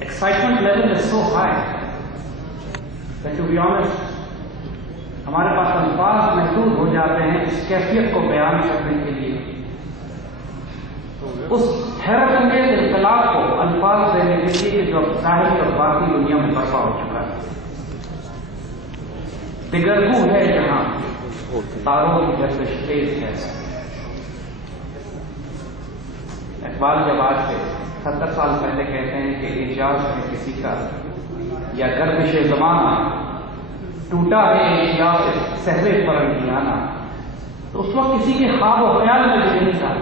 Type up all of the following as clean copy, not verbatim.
excitement level is so high that to be honest ہمارے پاس الفاظ محدود ہو جاتے ہیں اس کیفیت کو بیان کرنے کے لیے. اس حیرت انگیز انقلاب کو الفاظ دینے کے لیے جو ظاہری اور باطنی دنیا میں برپا ہو چکا ہے. دگرگو ہے جہاں تاروں کی گردش تیز ہے. اقبال جب آج سے 70 سال پہلے کہتے ہیں کہ اعجاز ہے کسی کا یا گردش زمانہ ٹوٹا ہے ایشیا سے سہرے فرنگیانہ، تو اس وقت کسی کے خواب و خیال میں بھی نہیں تھا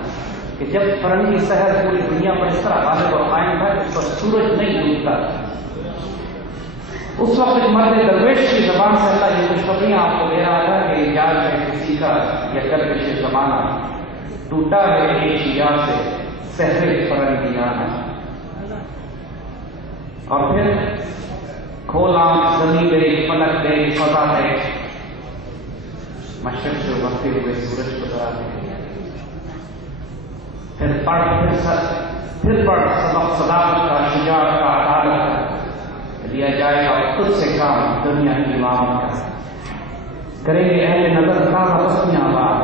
کہ جب فرنگی سحر پوری دنیا پر اس طرح غالب اور قائم تھا اس پر سورج نہیں ڈوبتا. اس وقت ایک مرد درویش کی زبان سے اللہ یہ خوشخبریاں آپ کو دے رہا تھا کہ اعجاز ہے کسی کا یا گردش زمانہ ٹوٹا ہے ایشیا سے سہرے فرنگیانہ. اور پھر کھول آنکھ زمین گئی فلک گئی فضا ہے مشرق سے ابھرتے ہوئے سورج کو ذرا ہے. پھر پڑھ سبق صداقت کا شجاعت کا عدالت کا لیا جائے گا خود سے کام دنیا کی امامت کا. کریں گے اہل نظر تازہ بستیاں آباد.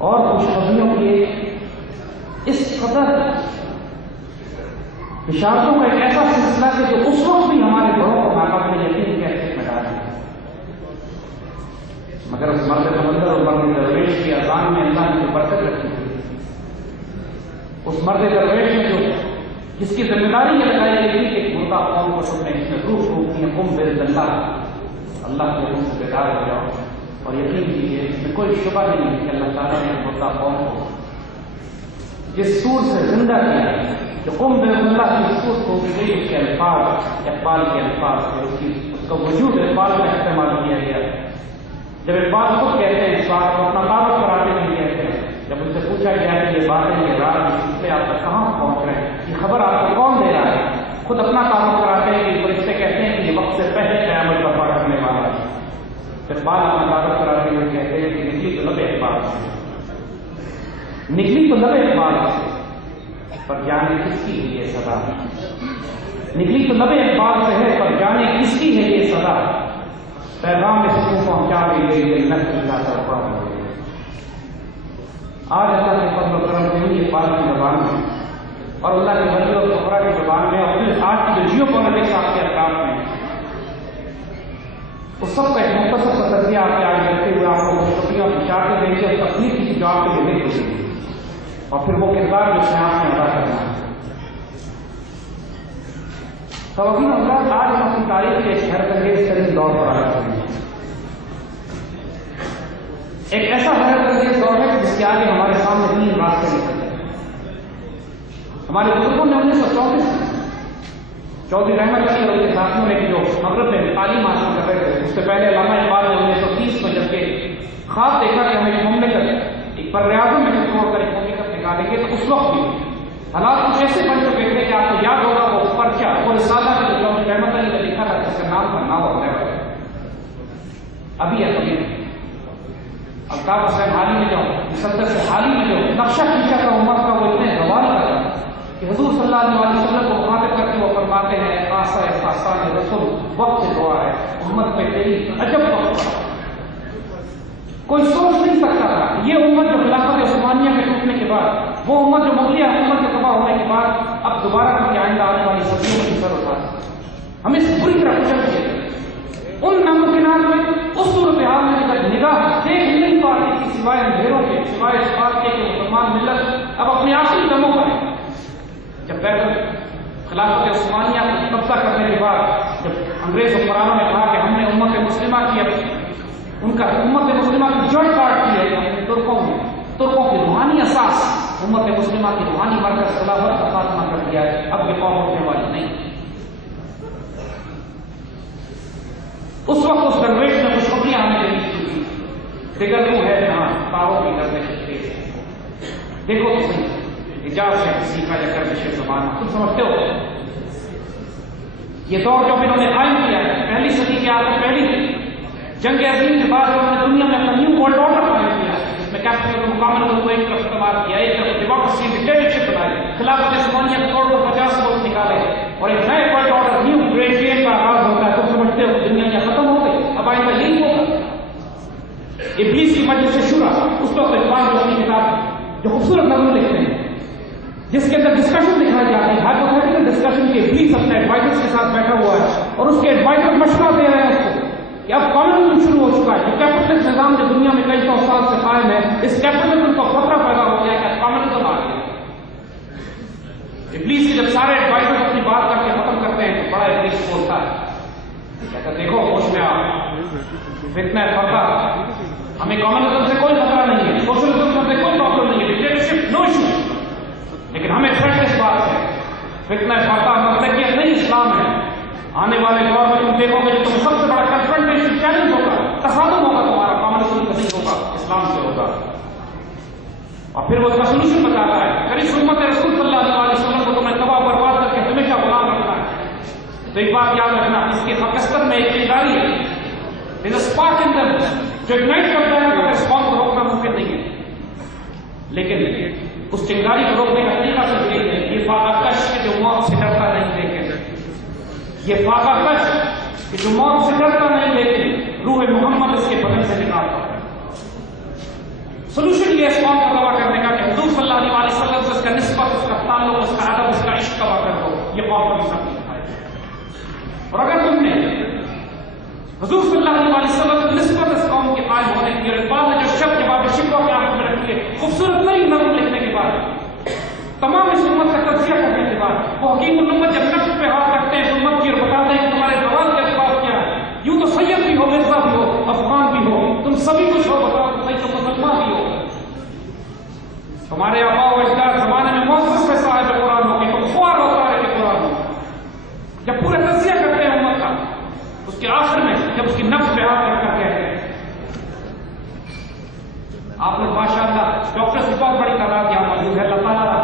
اور خوشخبریوں کی اس قدر اشارتوں کا ایک ایسا سلسلہ ہے جو اس وقت بھی ہمارے گھروں کو ناقابل یقین کے حیثیت میں ڈال ہے. مگر اس مرد سمندر اور مرد درویش کی اذان میں اللہ نے جو برکت رکھی تھی، اس مرد درویش میں جو جس کی ذمہ داری یہ لگائی گئی تھی کہ ایک مردہ قوم کو سننے اس میں روح روکتی ہے قم باللہ، اللہ کے حکم سے بیدار ہو جاؤ. اور یقین کیجیے اس میں کوئی شبہ نہیں ہے کہ اللہ تعالیٰ نے مردہ قوم کو جس سور سے زندہ کیا کہ قم باللہ کی سور کو گئی اس کے الفاظ اقبال کے الفاظ تھے. اس کا وجود اقبال میں استعمال کیا گیا. جب اقبال خود کہتے ہیں اس بات کو اپنا تعارف کرانے کے لیے کہتے ہیں، جب ان سے پوچھا گیا کہ یہ باتیں یہ راز فرشتے آپ تک کہاں پہنچ رہے ہیں، یہ خبر آپ کو کون دے رہا ہے، خود اپنا تعارف کراتے ہیں کہ فرشتے کہتے ہیں کہ یہ وقت سے پہلے قیامت برپا کرنے والا ہے. اقبال اپنا تعارف کراتے ہوئے کہتے ہیں کہ نکلی تو لب اقبال سے، نکلی تو لب اقبال سے، پر جانے کس کی ہے یہ صدا، نکلی تو لب اقبال سے ہے پر جانے کس کی ہے یہ صدا. پیغام اس کو پہنچا دی گئی ملت کی طرفہ. آج اللہ کے فضل و کرم سے یہ اقبال کی زبان میں اور اللہ کے ولی اور فقراء کی زبان میں اور پھر آج کی جو جیو پالیٹکس آپ کے اطراف میں اس سب کا ایک مختصر سا تجزیہ آپ کے آگے کرتے ہوئے آپ کو خوشخبریاں اور بشارتیں دیں گے اور تکلیف کی جو آپ کے لیے دیکھ گی اور پھر وہ کردار جو سیاست میں ادا کرنا ہے. خواتین و حضرات، آج ہم اپنی تاریخ کے ایک حیرت انگیز ترین دور پر آ رہے ہیں. ایک ایسا حیرت انگیز دور ہے جس کے آگے ہمارے سامنے 3 راستے نکلتے ہیں. ہمارے بزرگوں نے 1934 چودھری رحمت علی اور ان کے ساتھیوں نے جو مغرب میں تعلیم حاصل کر رہے تھے، اس سے پہلے علامہ اقبال نے 1930 میں جب کہ خواب دیکھا کہ ہم ایک مملکت ایک براعظم میں توڑ کر ایک مملکت نکالیں گے، تو اس وقت بھی حالات کچھ ایسے بن چکے تھے کہ آپ کو یاد ہوگا وہ پرچہ وہ رسالہ جو چودھری رحمت علی نے لکھا تھا جس کا نام تھا ناول نیور. ابھی ہے کبھی الطاف حسین حالی میں جو مسدس سے حالی میں جو نقشہ کھینچا تھا امت کا وہ اتنے زوال کا تھا کہ حضور صلی اللہ علیہ وسلم کو مخاطب کر کے وہ فرماتے ہیں خاصہ خاصان رسول وقت سے دعا ہے امت پہ تیری عجب وقت. کوئی سوچ نہیں سکتا تھا یہ امت جو خلافت عثمانیہ کے ٹوٹنے کے بعد، وہ امت جو مغلیہ حکومت کے تباہ ہونے کے بعد اب دوبارہ کی آئندہ آنے والی صدیوں میں سر اٹھا. ہم اس بری طرح کچل گئے ان ناممکنات میں، اس صورتحال میں جب نگاہ دیکھ نہیں پاتی تھی سوائے اندھیروں کے، سوائے اس بات کے کہ مسلمان ملت اب اپنے آخری دموں پر ہے. جب خلافت عثمانیہ کو قبضہ کرنے کے بعد جب انگریز حکمرانوں نے کہا کہ ہم نے امت مسلمہ کی ان کا امت مسلمہ کی جڑ کاٹ دی ہے، ہم نے ترکوں کی روحانی اساس امت مسلمہ کی روحانی مرکز خلافت کا خاتمہ کر دیا ہے. اب یہ قوم اٹھنے والی نہیں. اس وقت اس درویش نے خوشخبریاں ہمیں دینی شروع کی. دگرگو ہے جہاں تاروں کی گردش تیز ہے. دیکھو تو صحیح اعجاز ہے کسی کا یا گردش زمانہ. تم سمجھتے ہو یہ دور جو انہوں نے قائم کیا ہے پہلی صدی کے آخر پہلی جنگ عظیم کے بعد انہوں نے دنیا میں اپنا نیو ورلڈ آرڈر قائم کیا جس میں کیپٹل مقامات کو ایک طرف استعمال کیا، ایک طرف ڈیموکریسی ڈکٹیٹرشپ بنائی، خلافت عثمانیہ کو توڑ کر 50 ملک نکالے. اور ایک نئے world order new great game کا آغاز ہوتا ہے، تو سمجھتے ہو دنیا یہ ختم ہو گئی، اب آئندہ یہی ہوگا۔ ابلیس کی مجلس شورا، اس وقت اقبال جو اپنی کتاب جو خوبصورت نظم لکھتے ہیں جس کے اندر ڈسکشن دکھائی جاتی ہے، ہائپوتھیٹیکل ڈسکشن کے ابلیس اپنے ایڈوائزرز کے ساتھ بیٹھا ہوا ہے اور اس کے ایڈوائزر مشورہ دے رہے ہیں اس کو کہ اب کمیونزم شروع ہو چکا ہے، جو کیپٹلسٹ نظام جو دنیا میں کئی سو سال سے قائم ہے، اس کیپٹلزم کو خطرہ پیدا ہو گیا کہ کمیونزم آ گیا۔ ابلیس کے جب سارے ایڈوائزر اپنی بات کر کے ختم کرتے ہیں تو بڑا ابلیس بولتا ہے، کہتا ہے دیکھو ہوش میں آؤ، فتنہ فرقہ، ہمیں کمیونزم سے کوئی خطرہ نہیں ہے، سوشلزم سے کوئی پرابلم نہیں ہے، ڈکٹیٹرشپ نو ایشو، لیکن ہمیں تھریٹ اس بات ہے، فتنہ فرقہ مطلب کہ نہیں اسلام ہے۔ آنے والے دور میں تم دیکھو گے تم سب سے بڑا کنفرنٹیشن چیلنج ہوگا، تصادم ہوگا تمہارا، کمیونزم نہیں ہوگا، اسلام سے ہوگا۔ اور پھر وہ اس کا سولوشن بتاتا ہے، اگر اس امت رسول صلی اللہ علیہ وسلم کو تم نے تباہ برباد کر کے ہمیشہ غلام رکھنا ہے تو ایک بات یاد رکھنا، اس کے مقصد میں ایک چنگاری ہے، there's a spark in them جو اگنائٹ کرتا ہے، مگر اس قوم کو روکنا ممکن نہیں ہے، لیکن اس چنگاری کو روکنے کا طریقہ صرف یہ ہے، یہ فاقہ کش کہ جو موت سے ڈرتا نہیں، لیکن یہ فاقہ کش کہ جو موت سے ڈرتا نہیں لیکن روح محمد اس کے بدن سے نکالتا ہے۔ سولوشن یہ اس قوم کو تباہ کرنے کا کہ حضور صلی اللہ علیہ وسلم سے اس کا نسبت، اس کا تعلق، اس کا ادب، اس کا عشق تباہ کر دو، یہ قوم کبھی سب نہیں کھائے۔ اور اگر تم نے حضور صلی اللہ علیہ وسلم کی نسبت اس قوم کے قائم ہونے کی، اور اقبال نے جو شب کے بعد شکوہ کے آنکھ میں رکھی ہے، خوبصورت نئی نظم لکھنے کے بعد، تمام اس امت کا تجزیہ کرنے کے بعد، وہ حکیم الامت جب نقش پہ ہاتھ رکھتے ہیں امت کی اور بتاتے ہیں کہ تمہارے زوال کے اسباب کیا ہے، یوں تو سید بھی ہو، مرزا بھی ہو، افغان بھی ہو، تم سبھی کچھ ہو، بتاؤ صحیح تو مسلمان بھی ہو، تمہارے آباء و اجداد زمانے میں موسس پہ صاحب قرآن ہو گئے، تم خوار ہوتا ہے کہ قرآن ہو۔ جب پورا تجزیہ کرتے ہیں امت کا، اس کے آخر میں جب اس کی نفس پہ ہاتھ رکھ کر کہتے ہیں، آپ لوگ ماشاءاللہ ڈاکٹر کی بہت بڑی تعداد یہاں موجود ہے، اللہ تعالیٰ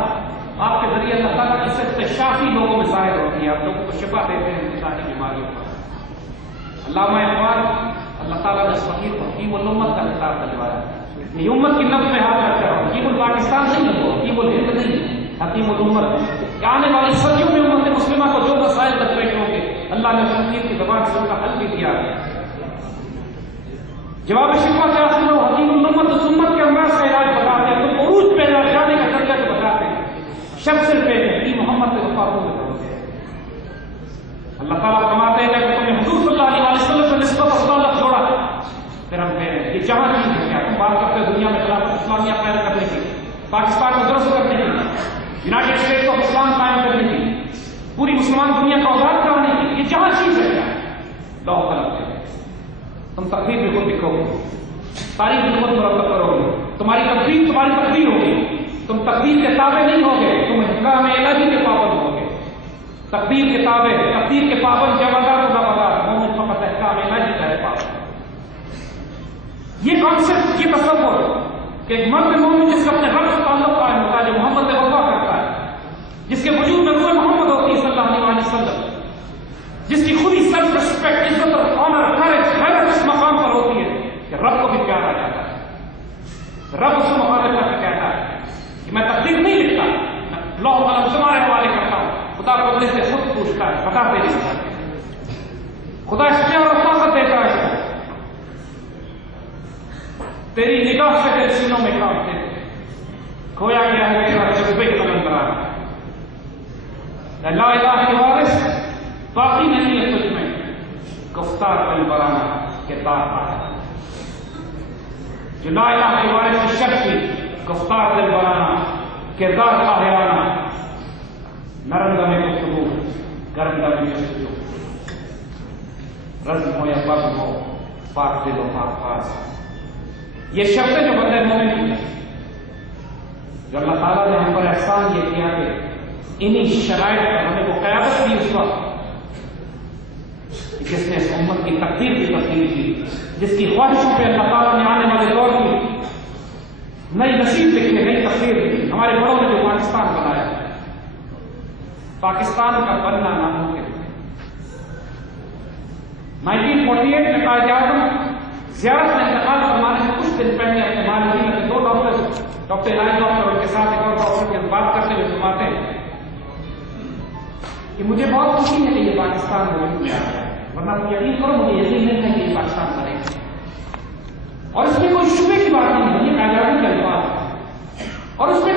آپ کے ذریعے اللہ تعالیٰ کی صرف شافی لوگوں میں ظاہر ہوتی ہے، آپ لوگوں کو شفا دیتے ہیں انسانی بیماریوں پر۔ علامہ اقبال اللہ تعالیٰ نے اس فقیر کو حکیم الامت کا خطاب دلوایا، یہ امت کی نفس میں ہاتھ رکھ کر، حکیم الپاکستان نہیں ہو، حکیم الہند نہیں، حکیم الامت، کہ آنے والی صدیوں میں امت مسلمہ کو جو مسائل درپیش ہوں گے اللہ نے فقیر کی زبان سے ان کا حل بھی دیا ہے۔ جواب شفا کے آخر میں حکیم الامت اس امت کے امراض کا علاج بتاتے ہیں، تو عروج پہ جانے کا ذریعہ کو بتاتے ہیں، شب صرف ہے محمد کے وفاقوں میں ہوتے ہیں۔ اللہ تعالیٰ فرماتے ہیں کہ تم نے حضور صلی اللہ علیہ وسلم سے نسبت اور تعلق جوڑا، پھر ہم کہہ رہے ہیں یہ جہاں چیز ہے، کیا تم بات کرتے ہیں دنیا میں خلافت اسلامیہ قائم کرنے کی، پاکستان کو درست کرنے کی، یونائٹڈ اسٹیٹس آف اسلام قائم کرنے کی، پوری مسلمان دنیا کو آزاد کرانے کی، یہ جہاں چیز ہے، کیا لو خلق ہے، تم تقریر بھی خود لکھو گے، تاریخ بھی خود مرتب کرو گے، تمہاری تقریر تمہاری تقریر ہوگی، تم تقدیر کے تابع نہیں ہوگے، تم حکام الہی کے پابند ہوگے۔ تقدیر کے تابع، تقدیر کے پابند جب ادا خدا بتا، مومن فقط احکام الہی کا ہے پابند۔ یہ کانسیپٹ، یہ تصور کہ ایک مرد مومن جس کا اپنے رب سے تعلق قائم ہوتا ہے، جو محمد سے وفا کرتا ہے، جس کے وجود میں روح محمد ہوتی ہے صلی اللہ علیہ وسلم، جس کی خود ہی سیلف ریسپیکٹ، عزت اور آنر، غیرت اس مقام پر ہوتی ہے کہ رب کو بھی پیار آ جاتا ہے، رب اس کو مخاطب کر کے کہتا ہے کہ میں تقدیر نہیں لکھتا، میں لوح قلم تمہارے حوالے کرتا ہوں، خدا کو اپنے سے خود پوچھتا ہے، بتا دے دیتا ہے، خدا اختیار اور طاقت دیتا ہے، تیری نگاہ سے تیرے سینوں میں کام دے، کھویا گیا ہے تیرا جذبے کے بلند کرا، لا الہ کے وارث باقی نہیں ہے تجھ میں، گفتار دل برانا کردار آیا، جو لا الہ کے وارث شخص کی گفتار دل برانا کردار آہیانا، نرم دمے گفتگو گرم دمے گفتگو، رزم ہو یا بزم ہو، پاک دل و پاک خاص، یہ شبد جو بندے مومن کی، جو اللہ تعالیٰ نے ہم پر احسان یہ کیا کہ انہی شرائط پر ہمیں وہ قیادت دی اس وقت جس نے اس امت کی تقدیر کی تبدیل کی، جس کی خواہشوں پہ اللہ تعالیٰ نے آنے والے دور کی نئی نصیب لکھی، نئی تقدیر لکھی۔ ہمارے بڑوں نے جو پاکستان بنایا، پاکستان کا بننا ناممکن ہے۔ 1948 میں قائد اعظم زیارت میں انتقال فرمانے سے کچھ دن پہلے اپنے مالدین کے دو ڈاکٹر الہی ڈاکٹر ان کے ساتھ ایک اور ڈاکٹر کے بات کرتے ہوئے فرماتے ہیں کہ مجھے بہت خوشی ہے کہ یہ پاکستان وجود میں آ گیا، ورنہ تم یقین کرو مجھے یقین نہیں تھا کہ یہ پاکستان بنے گا۔ اور اس میں کوئی شبے کی بات نہیں ہے، یہ آزادی کا الفاظ ہے، اور اس میں